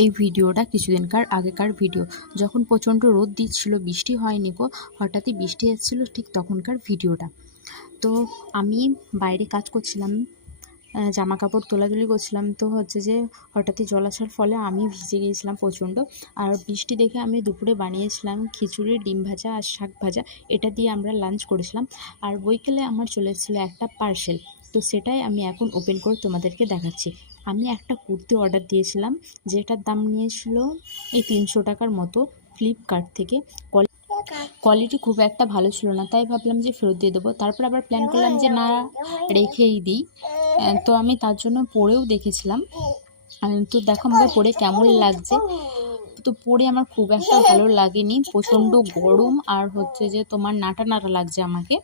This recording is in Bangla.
এই ভিডিওটা কিছুদিনকার আগেকার ভিডিও, যখন প্রচণ্ড রোদ দিচ্ছিল, বৃষ্টি হয়নি গো, হঠাৎই বৃষ্টি এসেছিল, ঠিক তখনকার ভিডিওটা। তো আমি বাইরে কাজ করছিলাম, জামা কাপড় তোলাতুলি করছিলাম। তো হচ্ছে যে হঠাৎই জল আসার ফলে আমি ভিজে গিয়েছিলাম প্রচণ্ড। আর বৃষ্টি দেখে আমি দুপুরে বানিয়েছিলাম খিচুড়ি, ডিম ভাজা আর শাক ভাজা। এটা দিয়ে আমরা লাঞ্চ করেছিলাম। আর বৈকালে আমার চলে এসেছিলো একটা পার্সেল, তো সেটাই আমি এখন ওপেন করে তোমাদেরকে দেখাচ্ছি। আমি একটা কুর্তি অর্ডার দিয়েছিলাম, যেটার দাম নিয়েছিল এই 300 টাকার মতো ফ্লিপকার্ট থেকে। কোয়ালিটি খুব একটা ভালো ছিল না, তাই ভাবলাম যে ফেরত দিয়ে দেবো। তারপর আবার প্ল্যান করলাম যে না, রেখেই দিই। তো আমি তার জন্য পরেও দেখেছিলাম। তো দেখো আমাকে পরে কেমন লাগছে। তো পরে আমার খুব একটা ভালো লাগেনি, প্রচণ্ড গরম আর হচ্ছে যে তোমার নাটা নাটা লাগছে আমাকে।